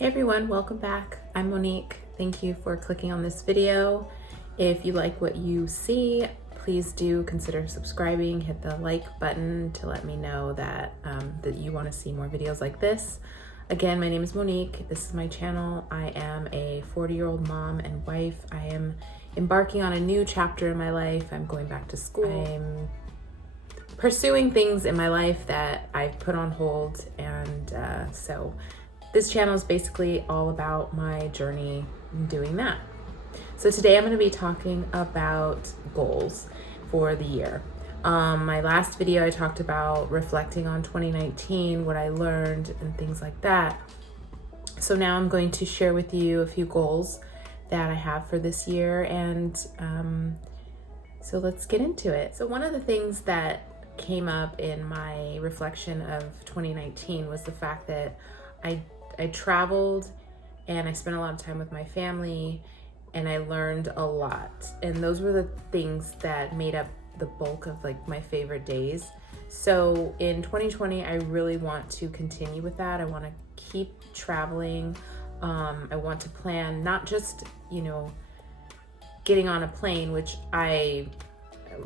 Hey everyone, welcome back. I'm Monique. Thank you for clicking on this video. If you like what you see, please do consider subscribing. Hit the like button to let me know that, that you want to see more videos like this. Again, my name is Monique. This is my channel. I am a 40-year-old mom and wife. I am embarking on a new chapter in my life. I'm going back to school. I'm pursuing things in my life that I've put on hold, and so this channel is basically all about my journey in doing that. So today I'm going to be talking about goals for the year. My last video I talked about reflecting on 2019, what I learned and things like that. So now I'm going to share with you a few goals that I have for this year, and so let's get into it. So one of the things that came up in my reflection of 2019 was the fact that I traveled and I spent a lot of time with my family, and I learned a lot. And those were the things that made up the bulk of like my favorite days. So in 2020, I really want to continue with that. I want to keep traveling. I want to plan not just, getting on a plane, which I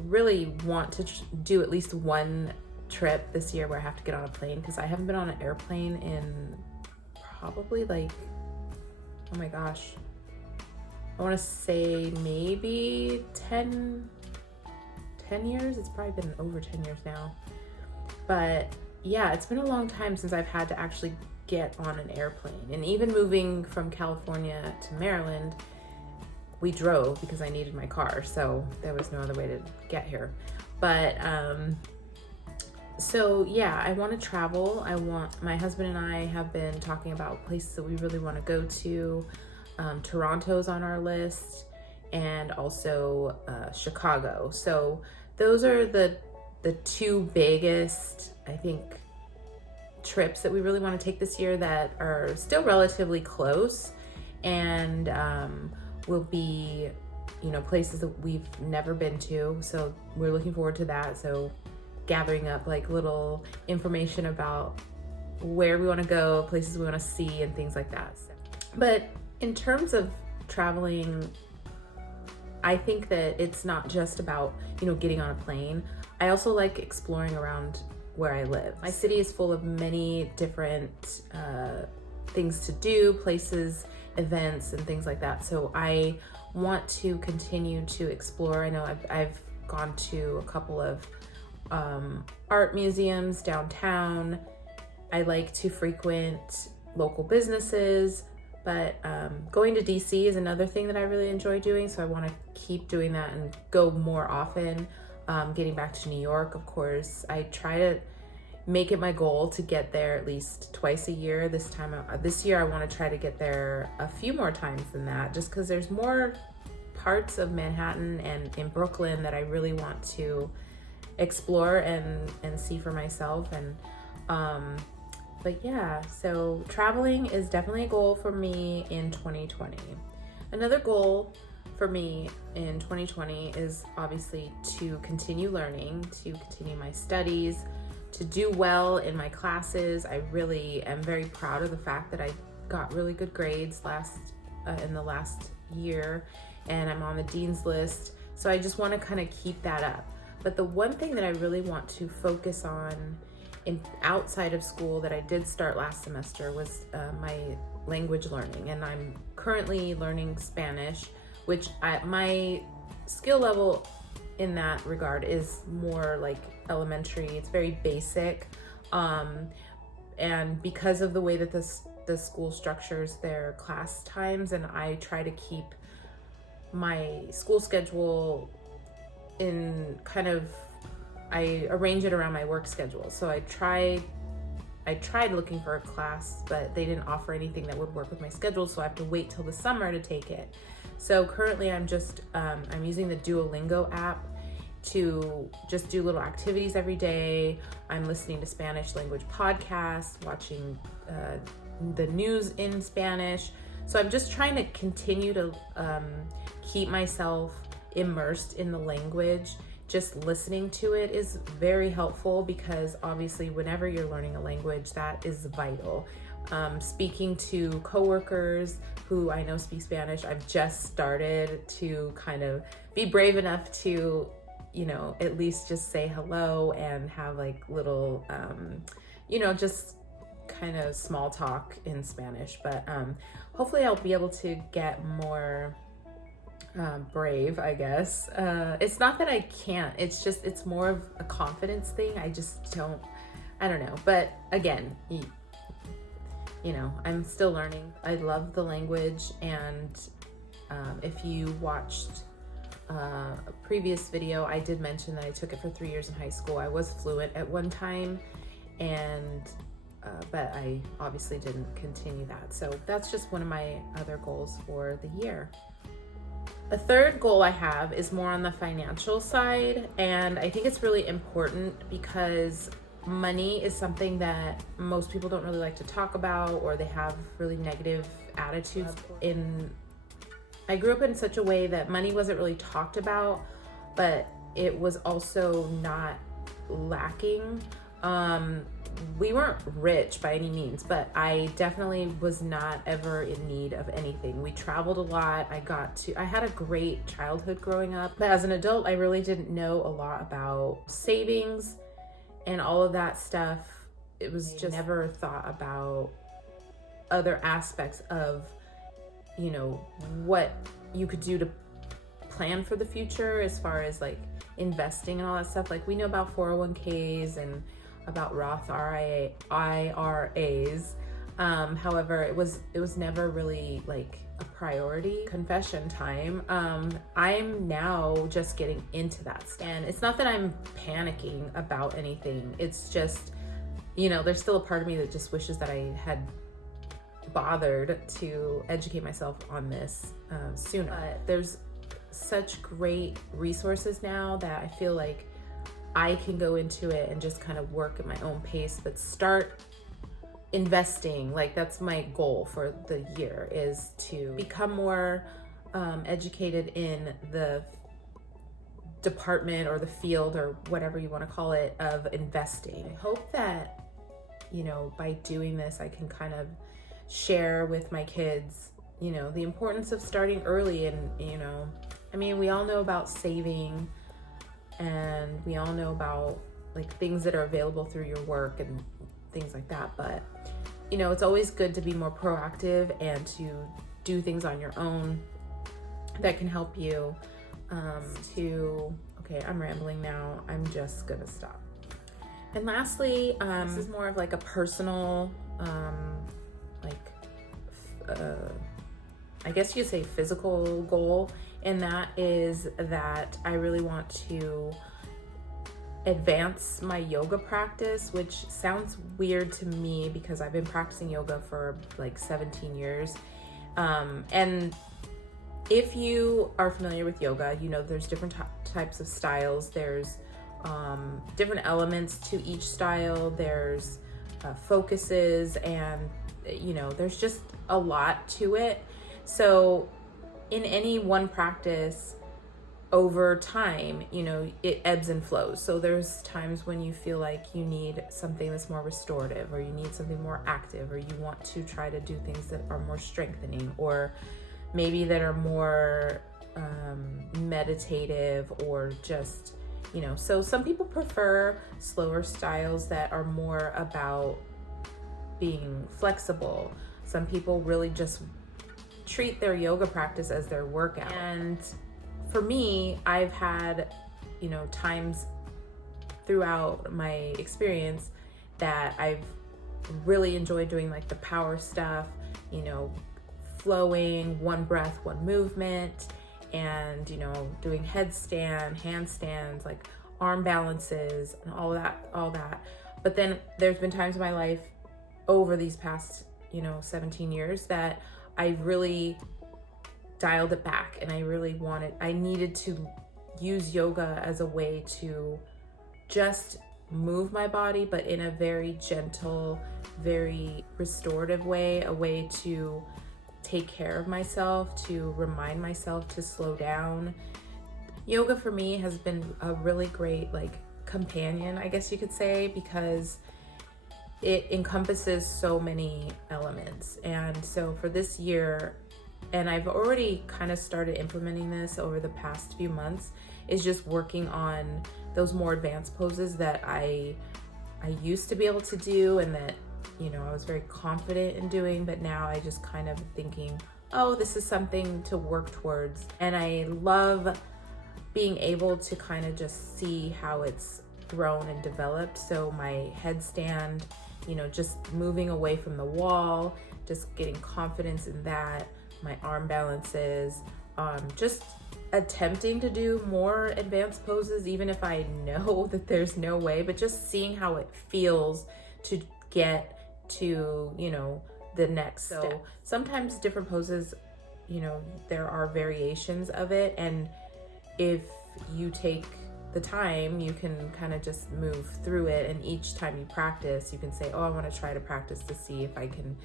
really want to do at least one trip this year where I have to get on a plane, because I haven't been on an airplane in probably like, oh my gosh, I want to say maybe 10 years. It's probably been over 10 years now. But yeah, it's been a long time since I've had to actually get on an airplane. And even moving from California to Maryland, we drove because I needed my car. So there was no other way to get here. But so yeah, I want to travel. My husband and I have been talking about places that we really want to go to. Toronto's on our list, and also Chicago. So those are the two biggest, I think, trips that we really want to take this year that are still relatively close, and will be, places that we've never been to. So we're looking forward to that. So gathering up like little information about where we want to go, places we want to see, and things like that. But in terms of traveling, I think that it's not just about, getting on a plane. I also like exploring around where I live. My city is full of many different things to do, places, events, and things like that. So I want to continue to explore. I know I've gone to a couple of art museums downtown. I like to frequent local businesses, but going to DC is another thing that I really enjoy doing. So I want to keep doing that and go more often. Getting back to New York, of course, I try to make it my goal to get there at least twice a year. This year I want to try to get there a few more times than that, just because there's more parts of Manhattan and in Brooklyn that I really want to explore and see for myself. And but yeah, so traveling is definitely a goal for me in 2020. Another goal for me in 2020 is obviously to continue learning, to continue my studies, to do well in my classes. I really am very proud of the fact that I got really good grades in the last year, and I'm on the dean's list. So I just want to kind of keep that up. But the one thing that I really want to focus on outside of school that I did start last semester was my language learning. And I'm currently learning Spanish, which my skill level in that regard is more like elementary. It's very basic. And because of the way that the school structures their class times, and I try to keep my school schedule in I arrange it around my work schedule. So I tried looking for a class, but they didn't offer anything that would work with my schedule. So I have to wait till the summer to take it. So currently I'm using the Duolingo app to just do little activities every day. I'm listening to Spanish language podcasts, watching the news in Spanish. So I'm just trying to continue to keep myself immersed in the language. Just listening to it is very helpful, because obviously whenever you're learning a language, that is vital. speaking to coworkers who I know speak Spanish. I've just started to kind of be brave enough to, you know, at least just say hello and have like little, you know, just kind of small talk in Spanish. But hopefully I'll be able to get more brave, I guess. It's not that I can't, it's just, it's more of a confidence thing. I just don't, I don't know. But again, you know, I'm still learning. I love the language, and if you watched a previous video, I did mention that I took it for 3 years in high school. I was fluent at one time, and but I obviously didn't continue that. So that's just one of my other goals for the year. A third goal I have is more on the financial side, and I think it's really important because money is something that most people don't really like to talk about, or they have really negative attitudes. I grew up in such a way that money wasn't really talked about, but it was also not lacking. We weren't rich by any means, but I definitely was not ever in need of anything. We traveled a lot. I had a great childhood growing up, but as an adult, I really didn't know a lot about savings and all of that stuff. It was just never thought about other aspects of, you know, what you could do to plan for the future as far as like investing and all that stuff. Like we know about 401ks and about Roth IRAs. However, it was never really like a priority. Confession time. I'm now just getting into that stuff. And it's not that I'm panicking about anything. It's just, you know, there's still a part of me that just wishes that I had bothered to educate myself on this sooner. But there's such great resources now that I feel like I can go into it and just kind of work at my own pace, but start investing. Like that's my goal for the year, is to become more educated in the department or the field or whatever you want to call it of investing. I hope that, you know, by doing this, I can kind of share with my kids, you know, the importance of starting early. And, you know, I mean, we all know about saving, and we all know about like things that are available through your work and things like that. But, you know, it's always good to be more proactive and to do things on your own that can help you okay, I'm rambling now. I'm just gonna stop. And lastly, this is more of like a personal, I guess you could say physical goal, and that is that I really want to advance my yoga practice, which sounds weird to me because I've been practicing yoga for like 17 years. And if you are familiar with yoga, you know there's different types of styles. There's different elements to each style. There's focuses, and you know there's just a lot to it. So in any one practice, over time, you know, it ebbs and flows. So there's times when you feel like you need something that's more restorative, or you need something more active, or you want to try to do things that are more strengthening, or maybe that are more meditative, or just, you know, so some people prefer slower styles that are more about being flexible. Some people really just treat their yoga practice as their workout. And for me, I've had, you know, times throughout my experience that I've really enjoyed doing like the power stuff, you know, flowing, one breath, one movement, and, you know, doing headstand, handstands, like arm balances and all that. But then there's been times in my life over these past, you know, 17 years that I really dialed it back, and I needed to use yoga as a way to just move my body, but in a very gentle, very restorative way, a way to take care of myself, to remind myself to slow down. Yoga for me has been a really great like companion, I guess you could say, because it encompasses so many elements. And so for this year, and I've already kind of started implementing this over the past few months, is just working on those more advanced poses that I used to be able to do, and that, you know, I was very confident in doing, but now I just kind of thinking, oh, this is something to work towards. And I love being able to kind of just see how it's grown and developed. So my headstand, you know, just moving away from the wall, just getting confidence in that, my arm balances, just attempting to do more advanced poses, even if I know that there's no way, but just seeing how it feels to get to, you know, the next step. So sometimes different poses, you know, there are variations of it, and if you take the time, you can kind of just move through it, and each time you practice, you can say, oh, I want to try to practice to see if I can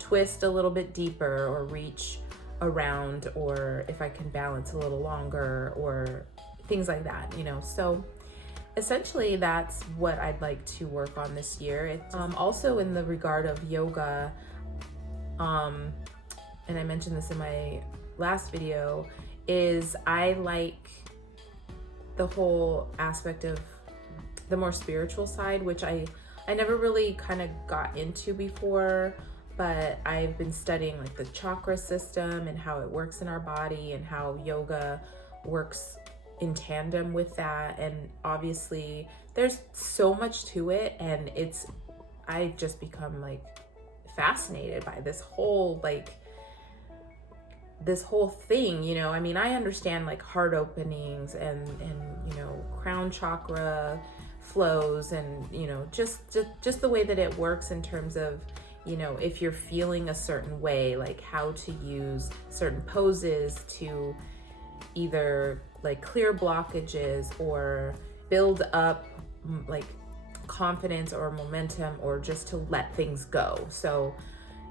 twist a little bit deeper or reach around, or if I can balance a little longer, or things like that, you know. So essentially that's what I'd like to work on this year. It's also in the regard of yoga, and I mentioned this in my last video, is I like the whole aspect of the more spiritual side, which I never really kind of got into before, but I've been studying like the chakra system and how it works in our body, and how yoga works in tandem with that. And obviously there's so much to it, and I've just become like fascinated by this whole thing, you know. I mean, I understand like heart openings and you know, crown chakra flows, and you know, just the way that it works in terms of, you know, if you're feeling a certain way, like how to use certain poses to either like clear blockages or build up like confidence or momentum, or just to let things go. So,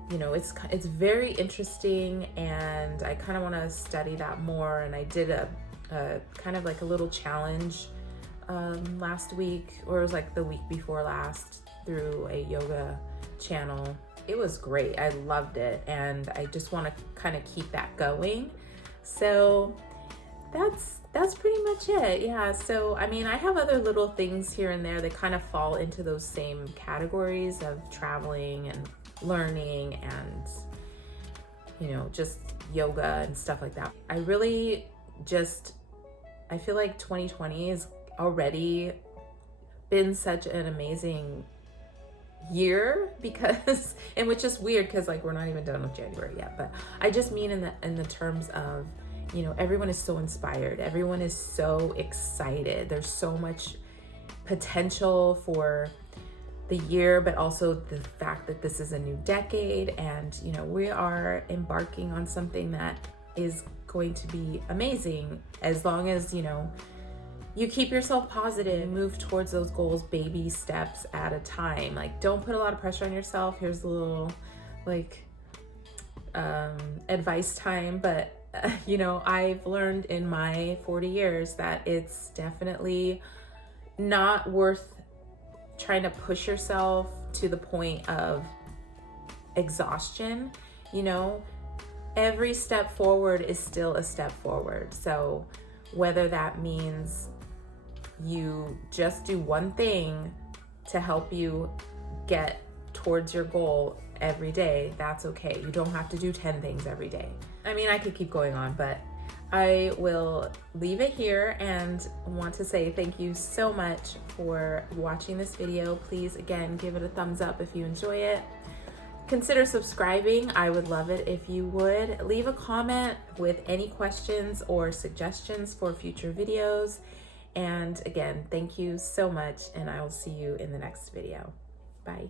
you know, it's very interesting, and I kind of want to study that more. And I did a kind of like a little challenge last week, or it was like the week before last, through a yoga channel. It was great. I loved it, and I just want to kind of keep that going. So that's pretty much it. Yeah. So I mean, I have other little things here and there that kind of fall into those same categories of traveling and learning and, you know, just yoga and stuff like that. I really I feel like 2020 has already been such an amazing year, because, and which is weird because like we're not even done with January yet, but I just mean in the terms of, you know, everyone is so inspired, everyone is so excited, there's so much potential for the year, but also the fact that this is a new decade, and you know, we are embarking on something that is going to be amazing, as long as, you know, you keep yourself positive, move towards those goals baby steps at a time. Like, don't put a lot of pressure on yourself. Here's a little like advice time, but you know, I've learned in my 40 years that it's definitely not worth trying to push yourself to the point of exhaustion. You know, every step forward is still a step forward. So whether that means you just do one thing to help you get towards your goal every day, that's okay. You don't have to do 10 things every day. I mean, I could keep going on, but I will leave it here, and want to say thank you so much for watching this video. Please, again, give it a thumbs up if you enjoy it. Consider subscribing. I would love it if you would. Leave a comment with any questions or suggestions for future videos. And again, thank you so much, and I will see you in the next video. Bye.